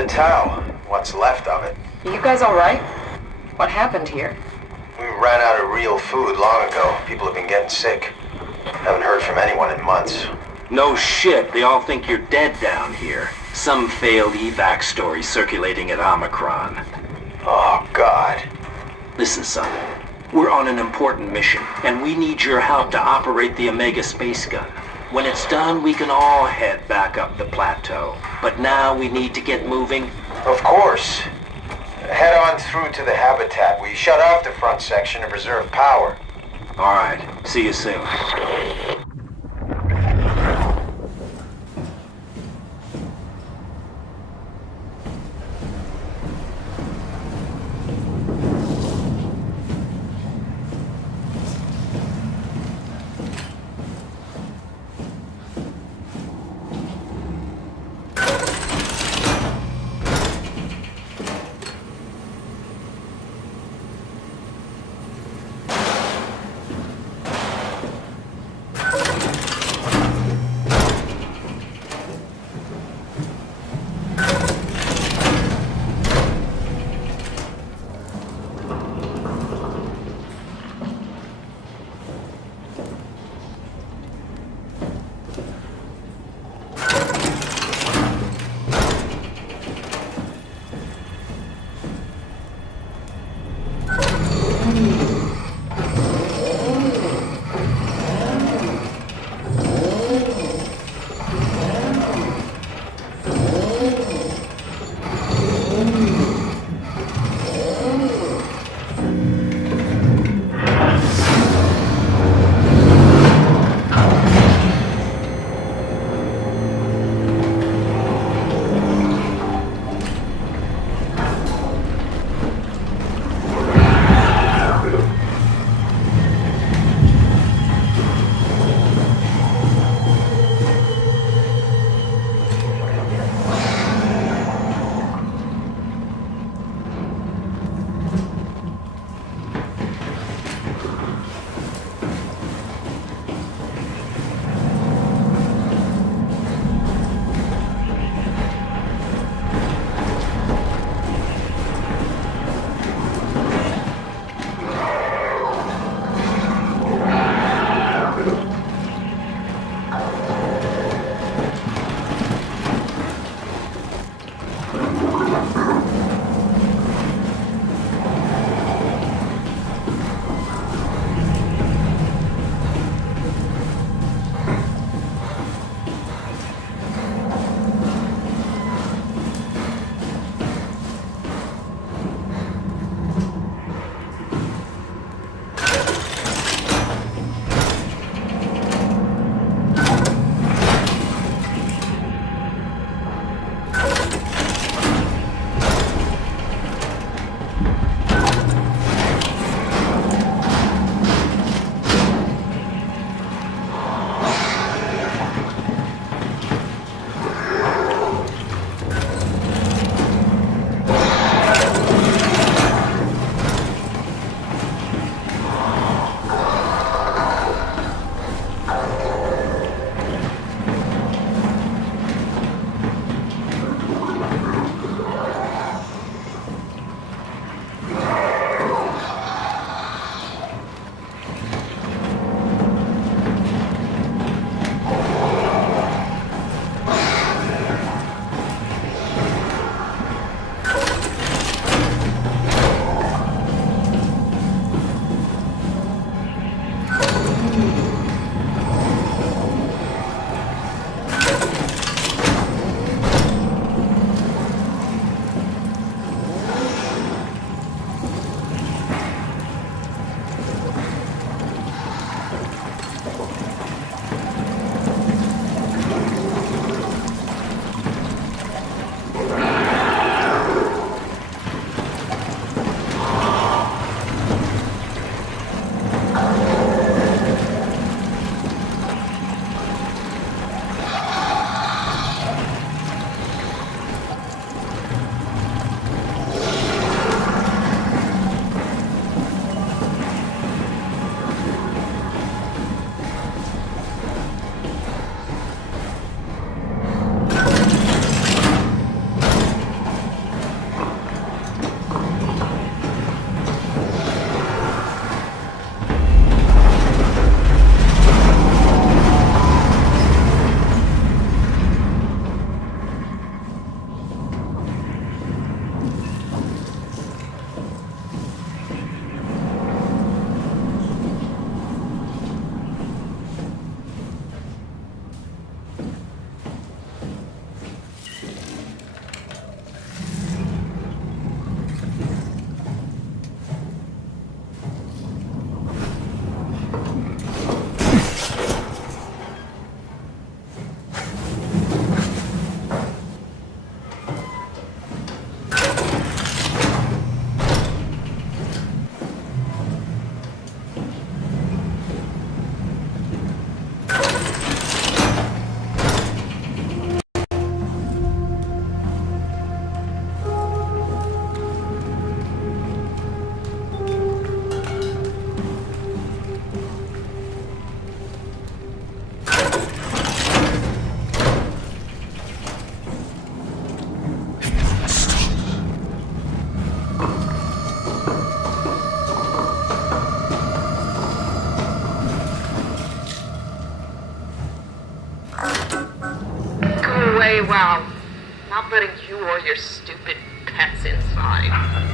to tell. What's left of it. You guys alright? What happened here? We ran out of real food long ago. People have been getting sick. Haven't heard from anyone in months. No shit, they all think you're dead down here. Some failed evac story circulating at Omicron. Oh, God. Listen, son. We're on an important mission, and we need your help to operate the Omega space gun. When it's done, we can all head back up the plateau. But now we need to get moving. Of course. Head on through to the habitat. We shut off the front section to preserve power. All right. See you soon. No. Not letting you or your stupid pets inside.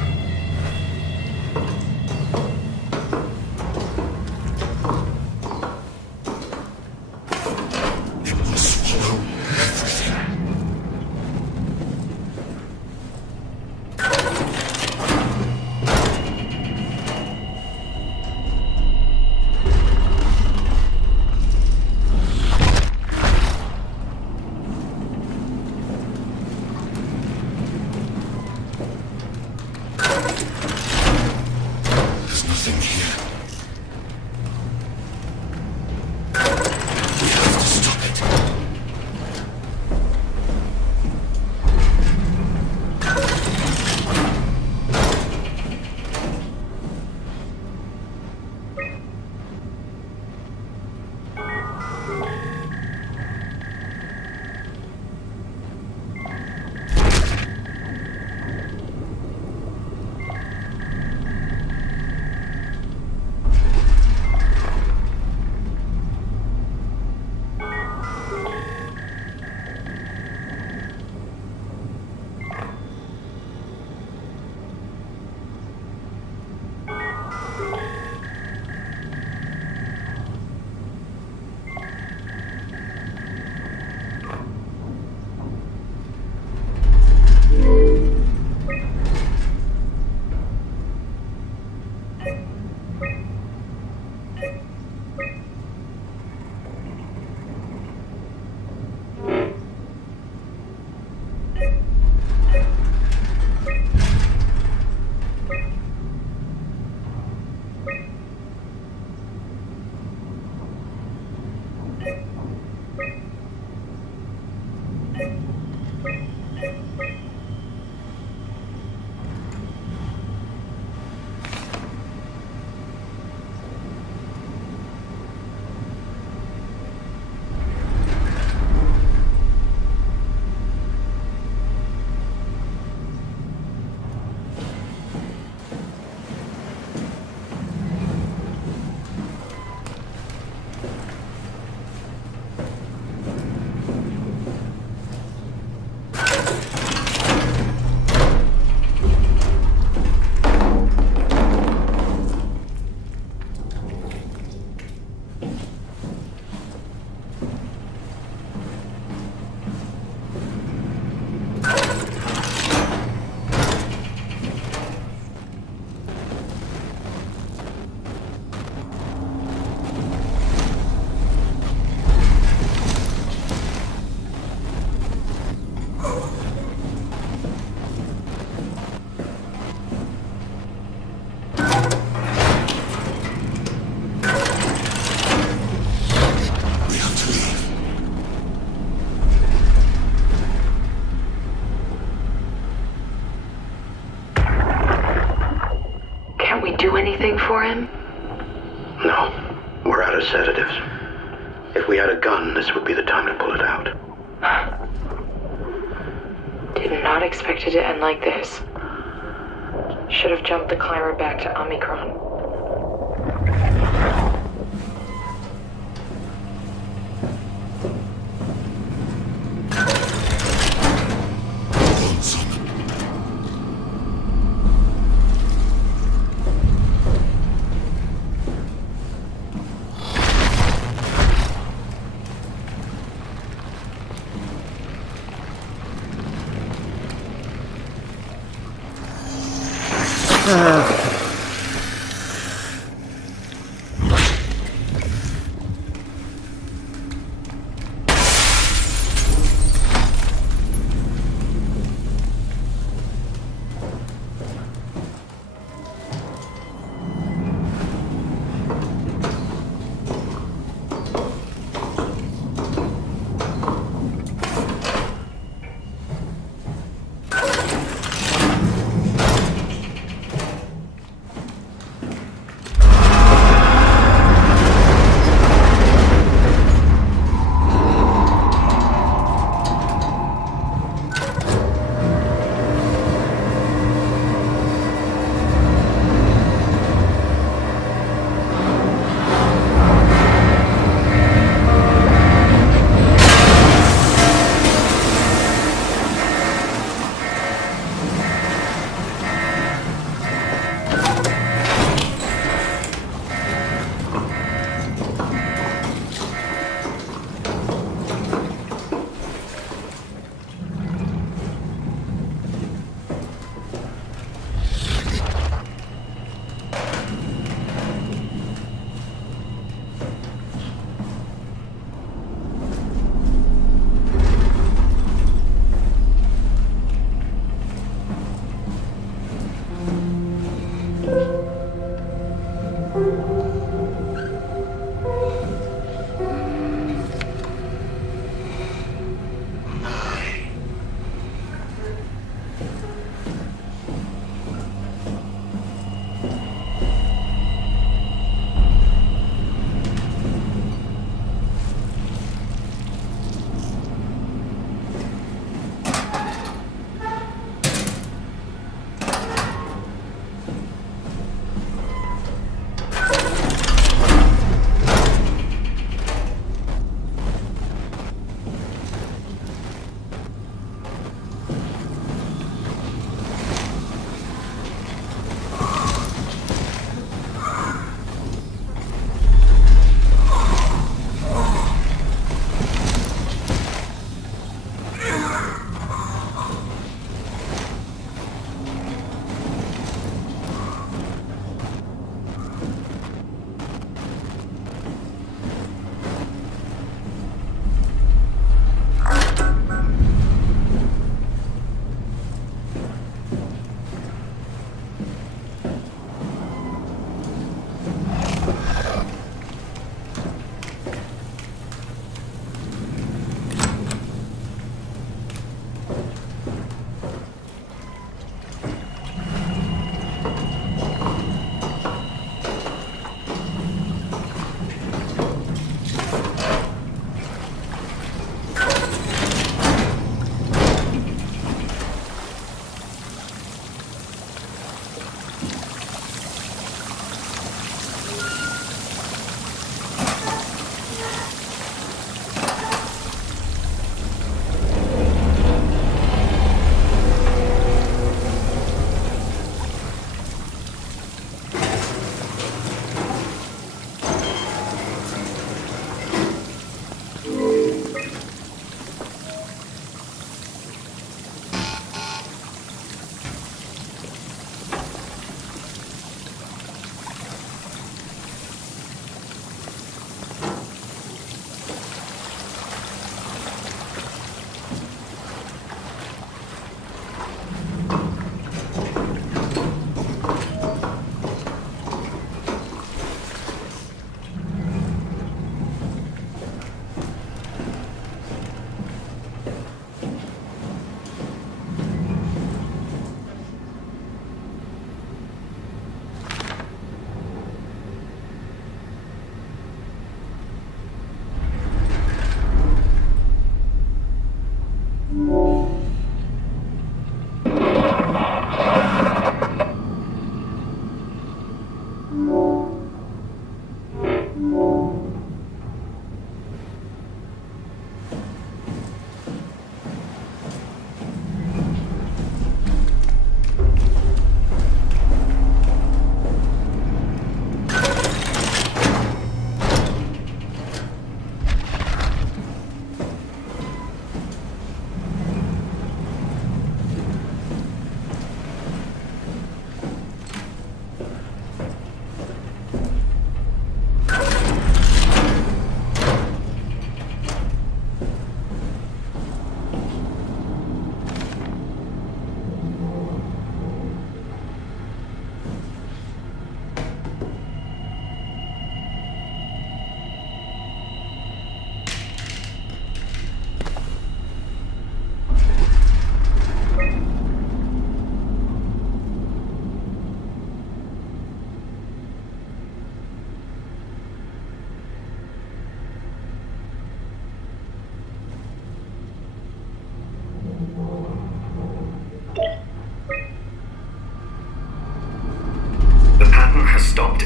Anything for him? No. We're out of sedatives. If we had a gun, this would be the time to pull it out. Did not expect it to end like this. Should have jumped the climber back to Omicron.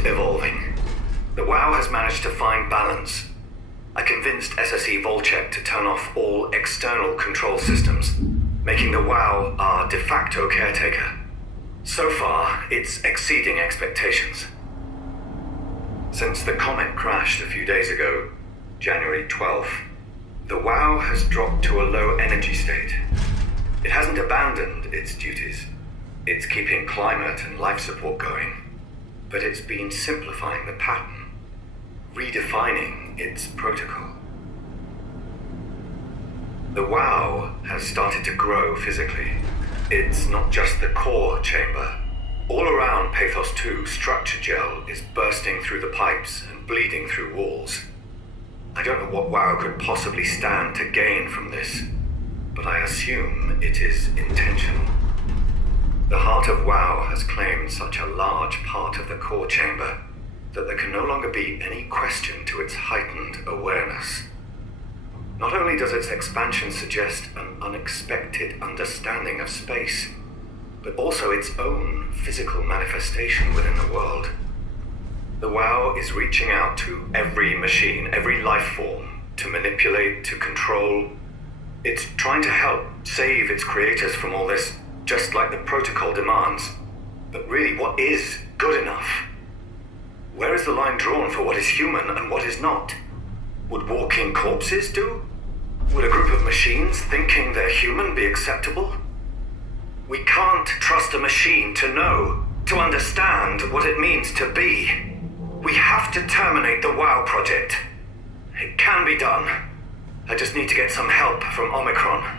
evolving. The WoW has managed to find balance. I convinced SSE Volchek to turn off all external control systems, making the WoW our de facto caretaker. So far, it's exceeding expectations. Since the comet crashed a few days ago, January 12th, the WoW has dropped to a low energy state. It hasn't abandoned its duties. It's keeping climate and life support going. But it's been simplifying the pattern, redefining its protocol. The WoW has started to grow physically. It's not just the core chamber. All around Pathos 2, structure gel is bursting through the pipes and bleeding through walls. I don't know what WoW could possibly stand to gain from this, but I assume it is intentional. The heart of WoW has claimed such a large part of the core chamber that there can no longer be any question to its heightened awareness. Not only does its expansion suggest an unexpected understanding of space, but also its own physical manifestation within the world. The WoW is reaching out to every machine, every life form, to manipulate, to control. It's trying to help save its creators from all this, just like the protocol demands. But really, what is good enough? Where is the line drawn for what is human and what is not? Would walking corpses do? Would a group of machines thinking they're human be acceptable? We can't trust a machine to know, to understand what it means to be. We have to terminate the WoW project. It can be done. I just need to get some help from Omicron.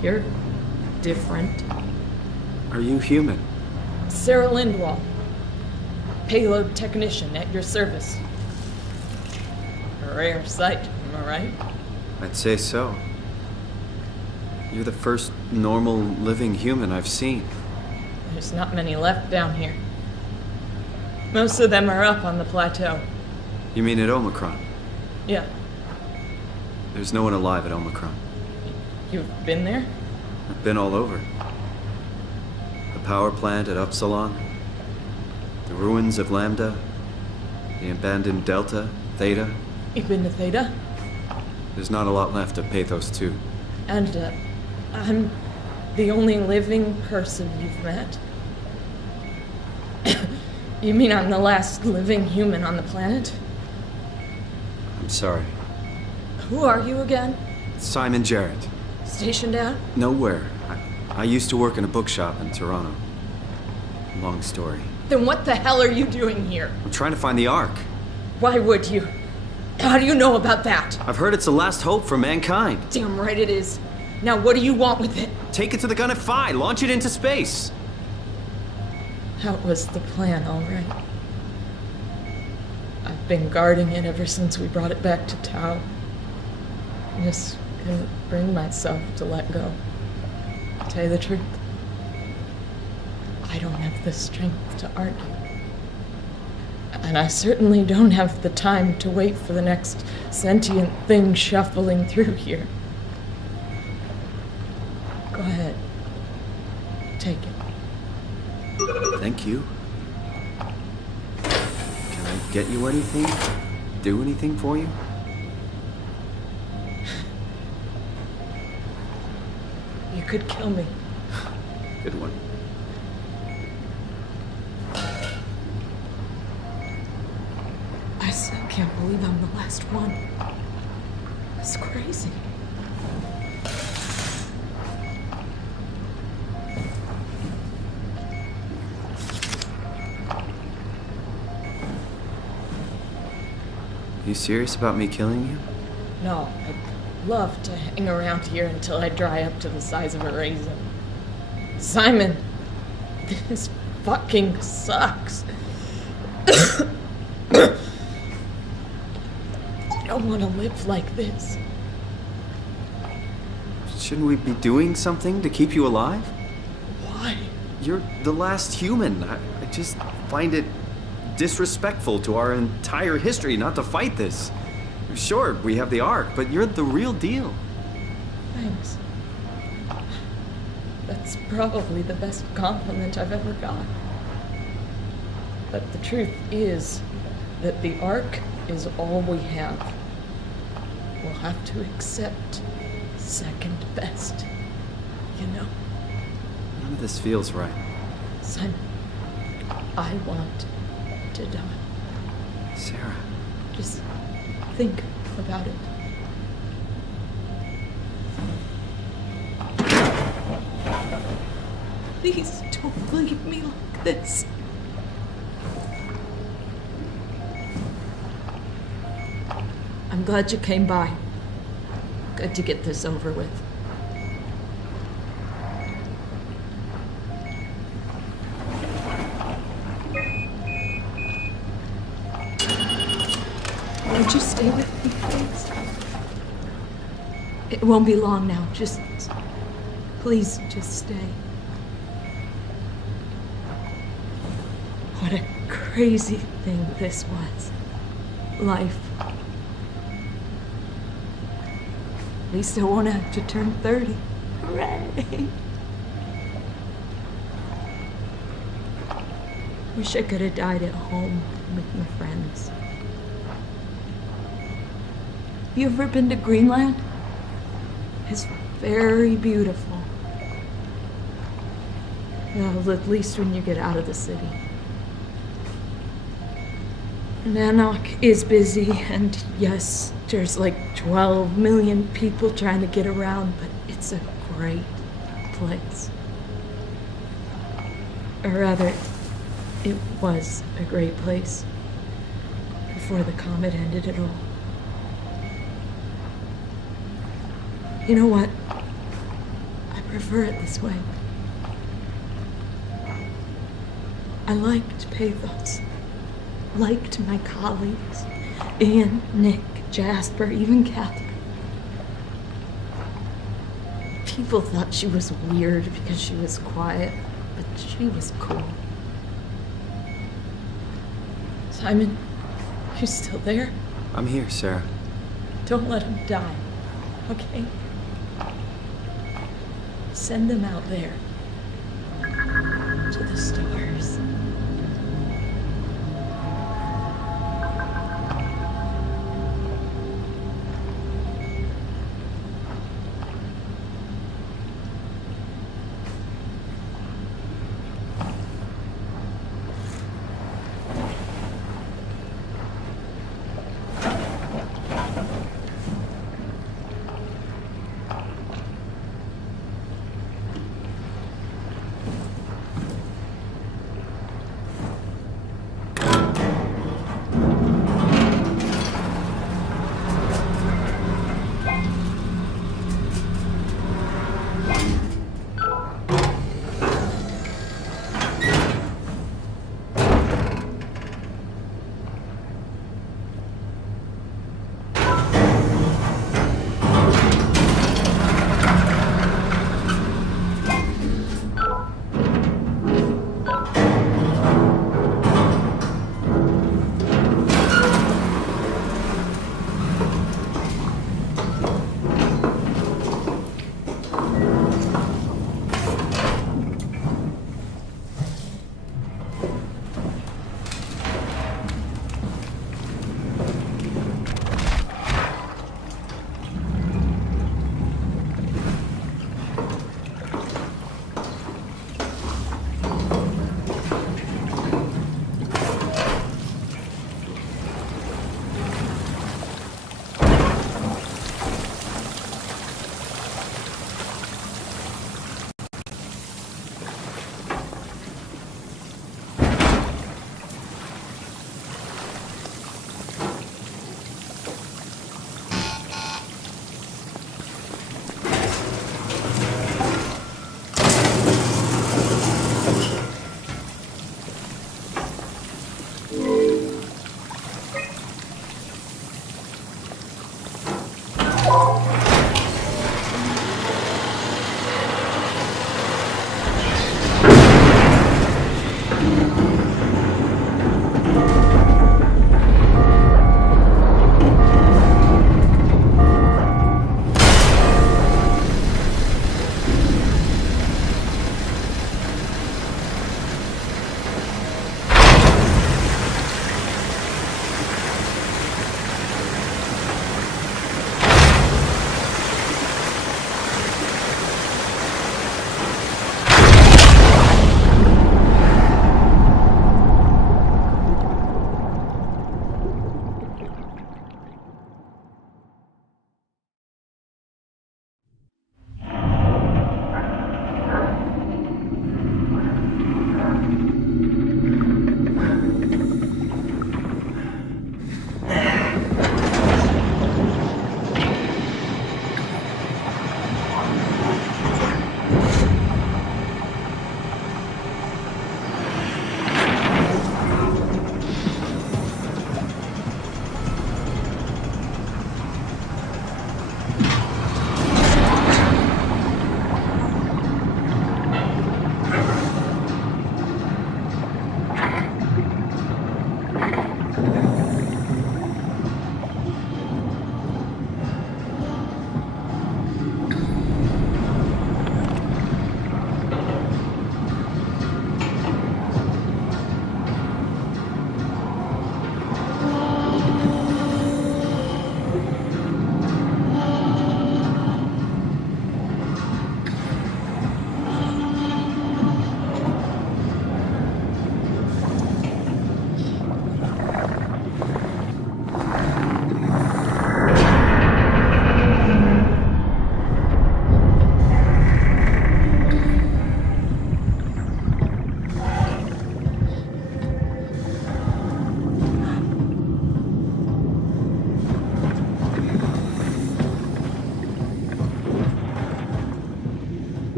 You're different. Are you human? Sarah Lindwall, payload technician at your service. A rare sight, am I right? I'd say so. You're the first normal living human I've seen. There's not many left down here. Most of them are up on the plateau. You mean at Omicron? Yeah. There's no one alive at Omicron. You've been there? I've been all over. The power plant at Upsilon, the ruins of Lambda, the abandoned Delta, Theta. You've been to Theta? There's not a lot left of Pathos 2. And, I'm the only living person you've met? You mean I'm the last living human on the planet? I'm sorry. Who are you again? Simon Jarrett. Stationed out? Nowhere. I used to work in a bookshop in Toronto. Long story. Then what the hell are you doing here? I'm trying to find the Ark. Why would you? How do you know about that? I've heard it's the last hope for mankind. Damn right it is. Now what do you want with it? Take it to the Gunnet Phi. Launch it into space. That was the plan, all right. I've been guarding it ever since we brought it back to Tau. Just couldn't bring myself to let go. To tell you the truth, I don't have the strength to argue. And I certainly don't have the time to wait for the next sentient thing shuffling through here. Go ahead. Take it. Thank you. Can I get you anything? Do anything for you? You could kill me. Good one. I still can't believe I'm the last one. It's crazy. You serious about me killing you? No, I'd love to hang around here until I dry up to the size of a raisin. Simon, this fucking sucks. I don't want to live like this. Shouldn't we be doing something to keep you alive? Why? You're the last human. I just find it disrespectful to our entire history not to fight this. Sure, we have the Ark, but you're the real deal. Thanks. That's probably the best compliment I've ever got. But the truth is that the Ark is all we have. We'll have to accept second best, you know? None of this feels right. Simon, I want to die. Sarah. Just think about it. Please don't leave me like this. I'm glad you came by. Good to get this over with. Would you stay with me, please? It won't be long now. Please, just stay. What a crazy thing this was. Life. At least I won't have to turn 30. Hooray! Wish I could have died at home with my friends. You ever been to Greenland? It's very beautiful. Well, at least when you get out of the city. Nanook is busy, and yes, there's like 12 million people trying to get around, but it's a great place. Or rather, it was a great place before the comet ended it all. You know what? I prefer it this way. I liked Pathos. Liked my colleagues. Ian, Nick, Jasper, even Catherine. People thought she was weird because she was quiet, but she was cool. Simon, you still there? I'm here, Sarah. Don't let him die, okay? Send them out there. To the stars.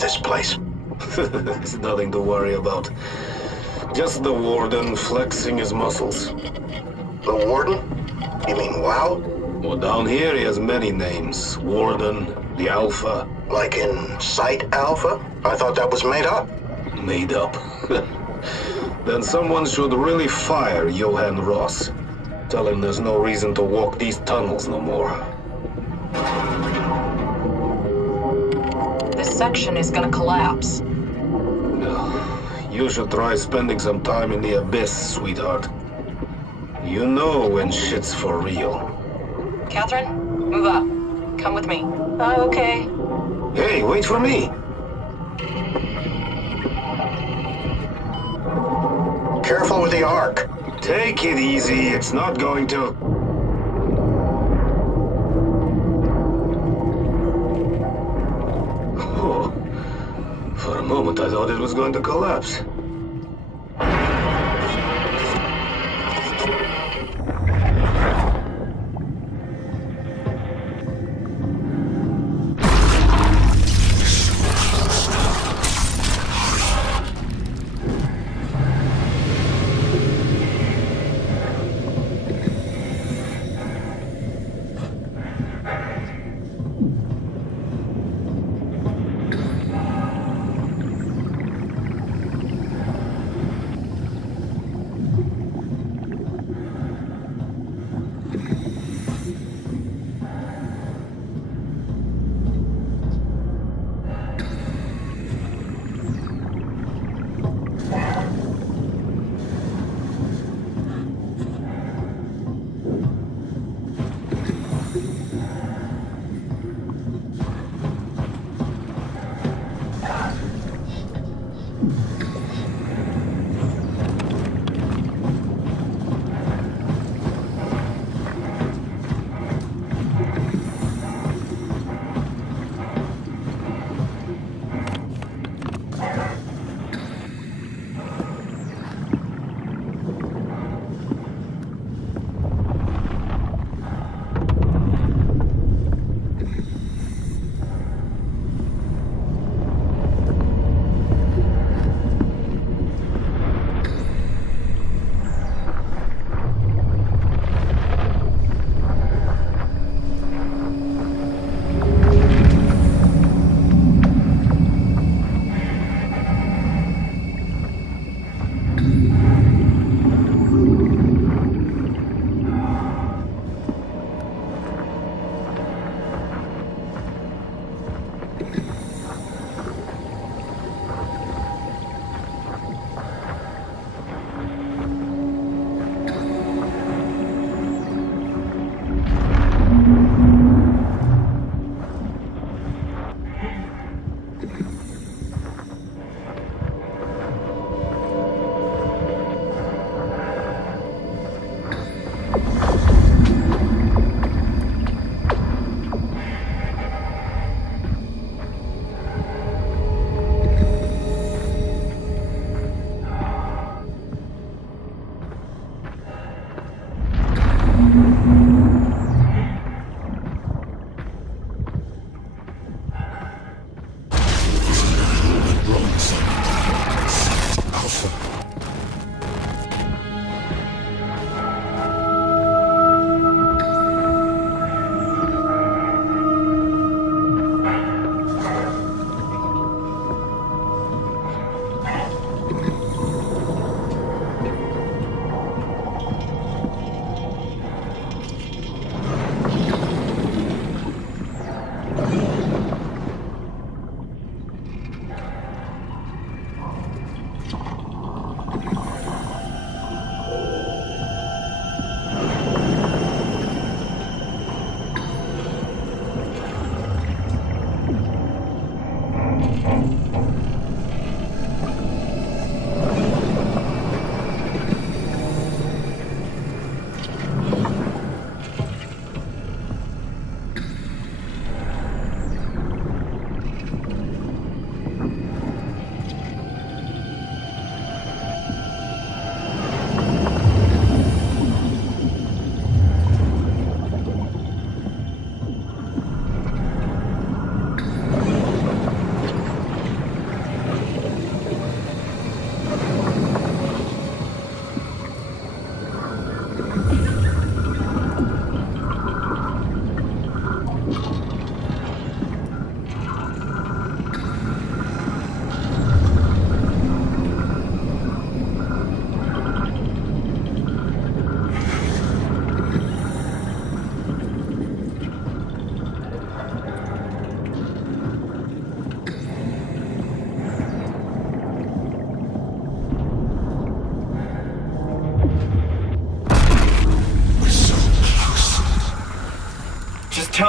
This place. It's nothing to worry about. Just the warden flexing his muscles. The warden? You mean WoW? Well, down here he has many names. Warden, the Alpha. Like in Site Alpha? I thought that was made up. Made up. Then someone should really fire Johann Ross. Tell him there's no reason to walk these tunnels no more. This section is gonna collapse. You should try spending some time in the abyss, sweetheart. You know when shit's for real. Catherine, move up. Come with me. Oh, okay. Hey, wait for me! Careful with the Ark. Take it easy, it's not going to... Oh, for a moment I thought it was going to collapse.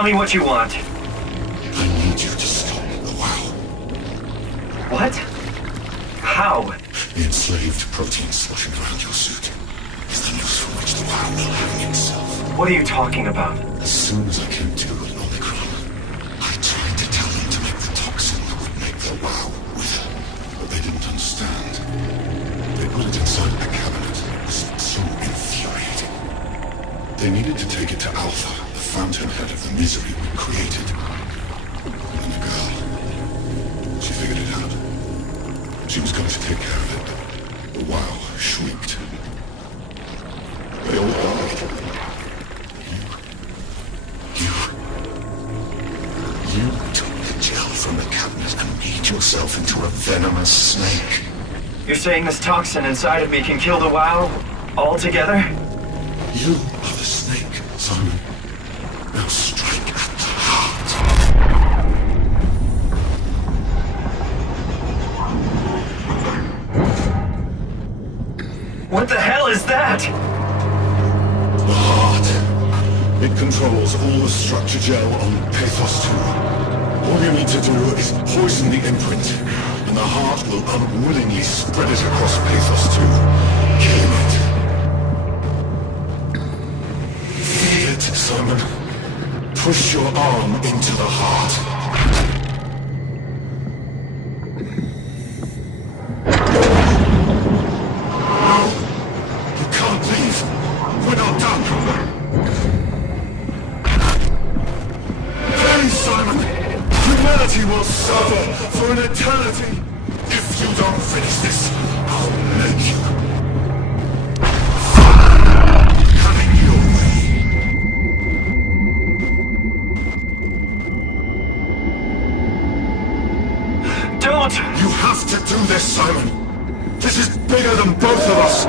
Tell me what you want. I need you to stop the WoW. What? How? The enslaved protein sloshing around your suit is the noose from which the WoW will hang itself. What are you talking about? As soon as I came to in Omicron, I tried to tell them to make the toxin that would make their WoW wither, but they didn't understand. They put it inside a cabinet. It was so infuriating. They needed to take it to Alpha, the fountainhead of the misery we created. And the girl, she figured it out. She was going to take care of it, but the WoW shrieked. They all died. You took the gel from the cabinet and made yourself into a venomous snake. You're saying this toxin inside of me can kill the WoW altogether? You are the snake, Simon. Now strike at the heart. What the hell is that? The heart. It controls all the structure gel on Pathos 2. All you need to do is poison the imprint, and the heart will unwillingly spread it across Pathos 2, killing it. Feel it, Simon. Push your arm into the heart. Humanity will suffer for an eternity. If you don't finish this, I'll make you. Coming your way. Don't! You have to do this, Simon. This is bigger than both of us.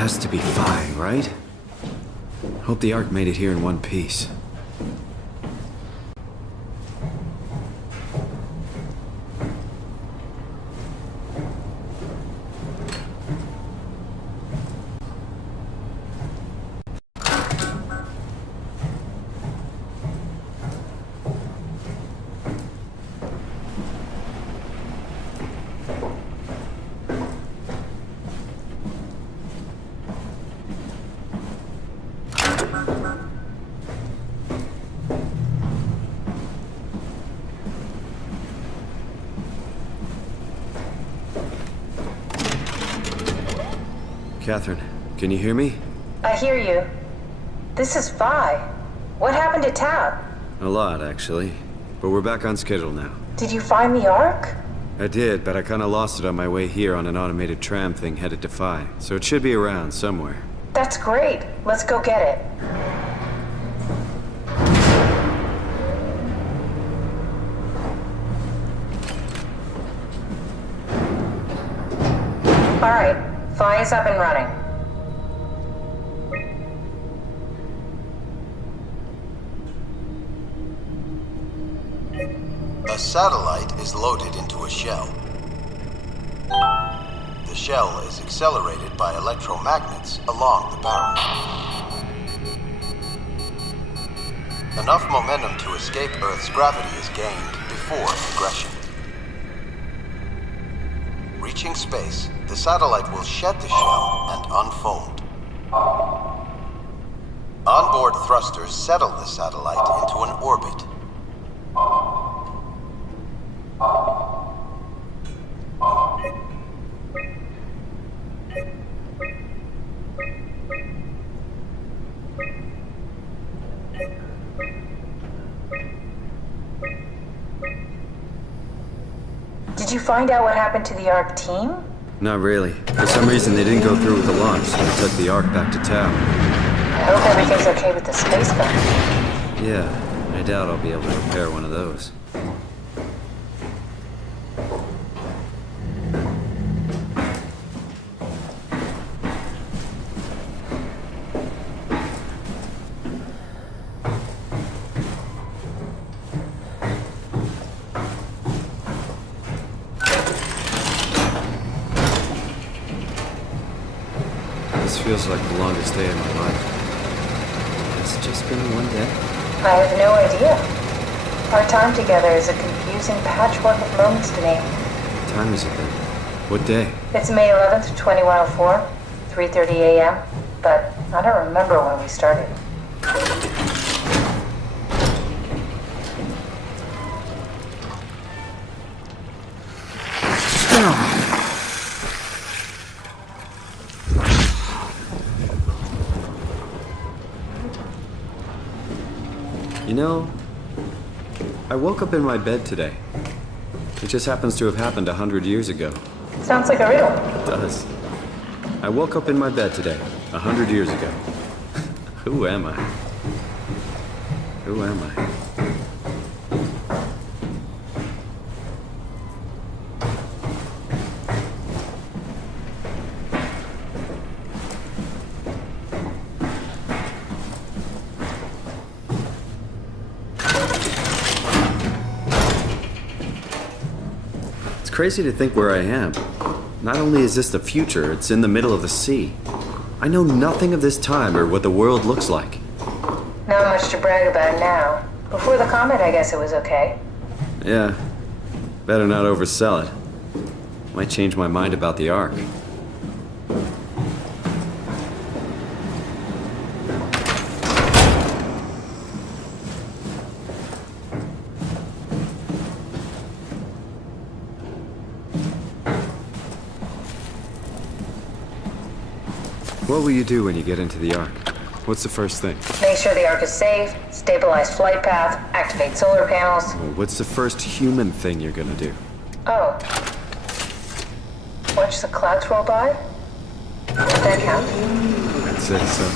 Has to be Phi, right? Hope the Ark made it here in one piece. Catherine, can you hear me? I hear you. This is Phi. What happened to Tab? A lot, actually. But we're back on schedule now. Did you find the Ark? I did, but I kinda lost it on my way here on an automated tram thing headed to Phi. So it should be around somewhere. That's great. Let's go get it. All right. Phi is up and running. A satellite is loaded into a shell. The shell is accelerated by electromagnets along the barrel. Enough momentum to escape Earth's gravity is gained before regression. Reaching space, the satellite will shed the shell and unfold. Onboard thrusters settle the satellite into an orbit. Did you find out what happened to the ARC team? Not really. For some reason, they didn't go through with the launch, so they took the Ark back to town. I hope everything's okay with the space gun. Yeah, I doubt I'll be able to repair one of those. This feels like the longest day of my life. It's just been one day. I have no idea. Our time together is a confusing patchwork of moments to me. What time is it then? What day? It's May 11th, 2104, 3:30 a.m., but I don't remember when we started. You know, I woke up in my bed today. It just happens to have happened 100 years ago. Sounds like a riddle. It does. I woke up in my bed today, 100 years ago. Who am I? Who am I? It's crazy to think where I am. Not only is this the future, it's in the middle of the sea. I know nothing of this time or what the world looks like. Not much to brag about now. Before the comet, I guess it was okay. Yeah, better not oversell it. Might change my mind about the Ark. What will you do when you get into the Ark? What's the first thing? Make sure the Ark is safe, stabilize flight path, activate solar panels. Well, what's the first human thing you're gonna do? Oh. Watch the clouds roll by? Does that count? I'd say so.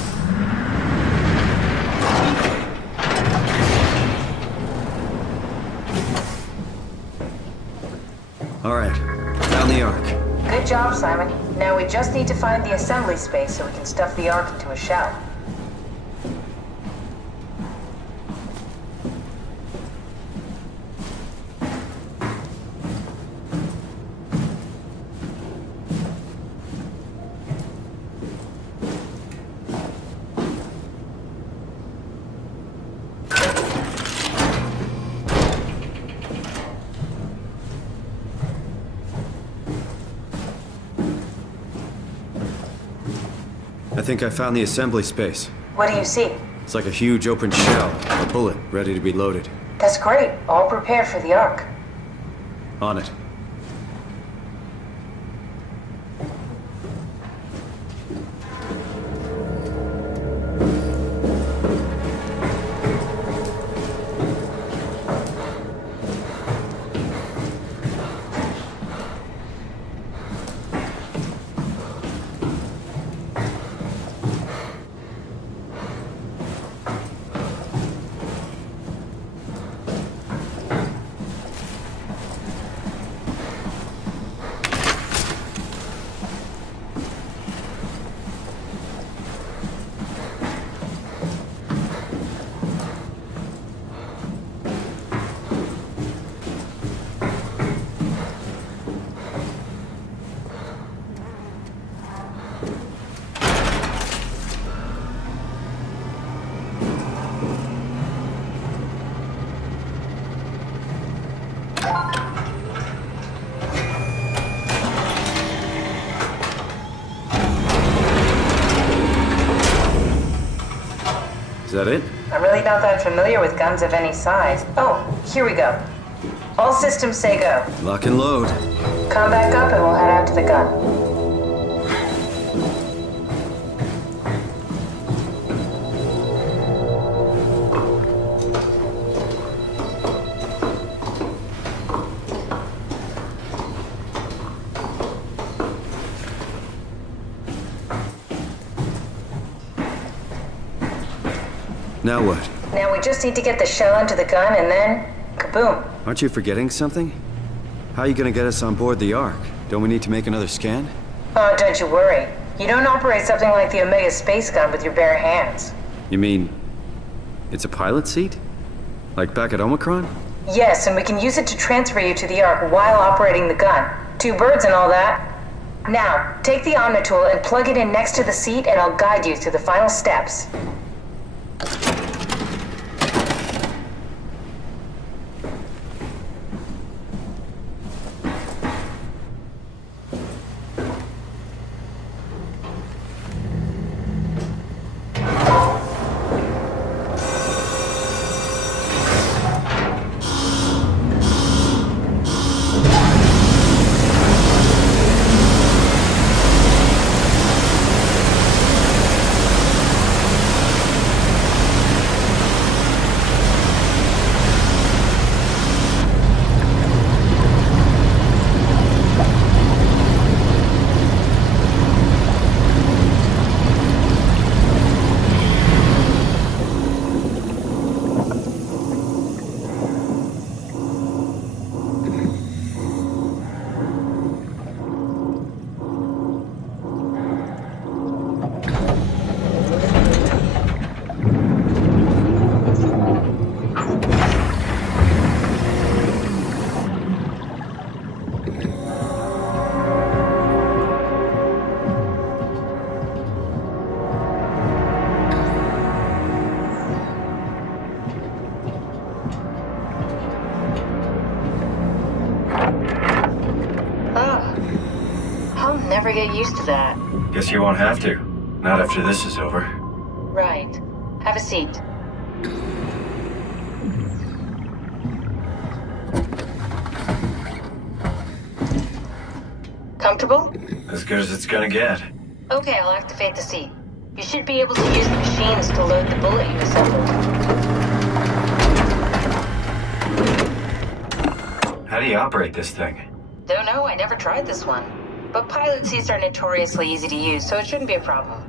All right, found the Ark. Good job, Simon. Now we just need to find the assembly space so we can stuff the Ark into a shell. I think I found the assembly space. What do you see? It's like a huge open shell, a bullet ready to be loaded. That's great. All prepared for the Ark. On it. that it? I'm really not that familiar with guns of any size. Oh, here we go. All systems say go. Lock and load. Come back up and we'll head out to the gun. Now what? Now we just need to get the shell into the gun and then, kaboom. Aren't you forgetting something? How are you gonna get us on board the Ark? Don't we need to make another scan? Oh, don't you worry. You don't operate something like the Omega space gun with your bare hands. You mean, it's a pilot seat? Like back at Omicron? Yes, and we can use it to transfer you to the Ark while operating the gun. 2 birds and all that. Now, take the Omnitool and plug it in next to the seat and I'll guide you through the final steps. Never get used to that. Guess you won't have to. Not after this is over. Right. Have a seat. Comfortable? As good as it's gonna get. Okay, I'll activate the seat. You should be able to use the machines to load the bullet you assembled. How do you operate this thing? Don't know, I never tried this one. But pilot seats are notoriously easy to use, so it shouldn't be a problem.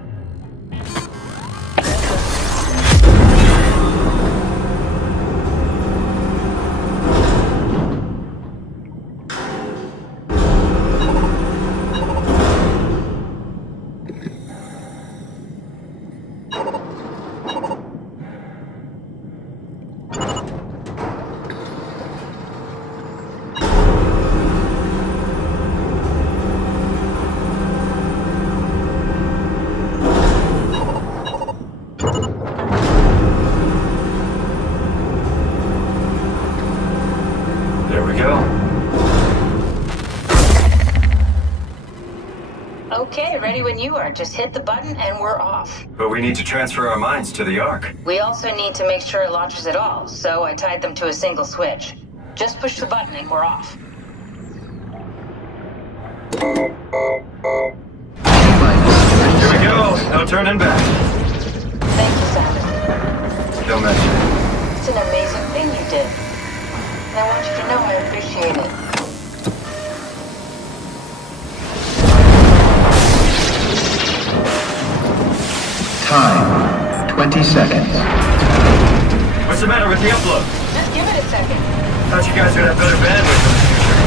Okay, ready when you are. Just hit the button and we're off. But we need to transfer our minds to the Ark. We also need to make sure it launches at all, so I tied them to a single switch. Just push the button and we're off. Here we go. No turning back. Thank you, Simon. Don't mention it. It's an amazing thing you did. And I want you to know I appreciate it. Time, 20 seconds. What's the matter with the upload? Just give it a second. Thought you guys would have better bandwidth in the future.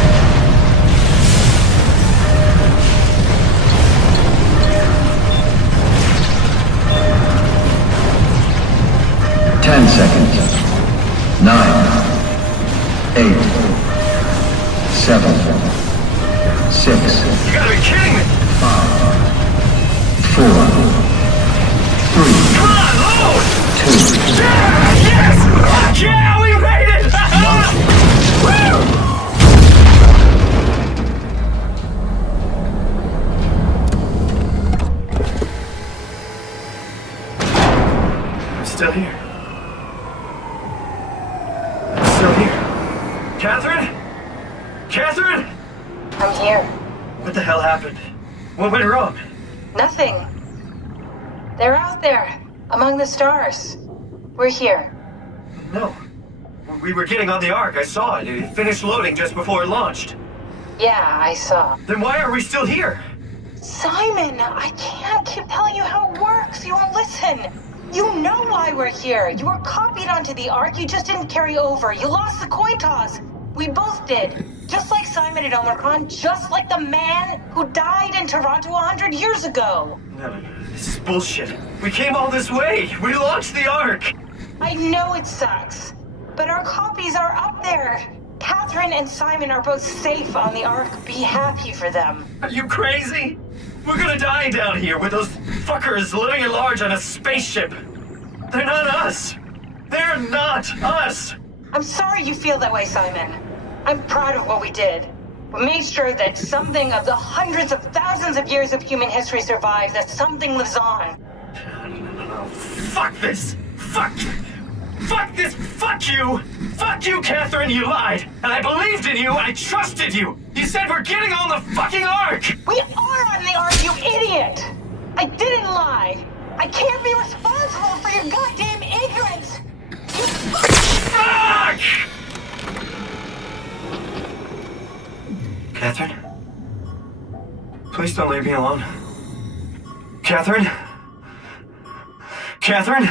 10 seconds. 9, 8, 7, 6. You gotta be kidding me! 5, 4. 3, Come on, load! 2. Yeah! Yes! Fuck yeah! We made it! Woo! I'm still here. Catherine? Catherine? I'm here. What the hell happened? What went wrong? Nothing. They're out there, among the stars. We're here. No. We were getting on the Ark. I saw it. It finished loading just before it launched. Yeah, I saw. Then why are we still here? Simon, I can't keep telling you how it works. You won't listen. You know why we're here. You were copied onto the Ark. You just didn't carry over. You lost the coin toss. We both did. Just like Simon at Omicron, just like the man who died in Toronto 100 years ago. No, this is bullshit. We came all this way. We launched the Ark. I know it sucks, but our copies are up there. Catherine and Simon are both safe on the Ark. Be happy for them. Are you crazy? We're gonna die down here with those fuckers living at large on a spaceship. They're not us. They're not us. I'm sorry you feel that way, Simon. I'm proud of what we did. We made sure that something of the hundreds of thousands of years of human history survives, that something lives on. No. Fuck this! Fuck! Fuck this! Fuck you! Fuck you, Catherine! You lied! And I believed in you! I trusted you! You said we're getting on the fucking Ark! We are on the Ark, you idiot! I didn't lie! I can't be responsible for your goddamn ignorance! You fuck! Catherine? Please don't leave me alone. Catherine? Catherine?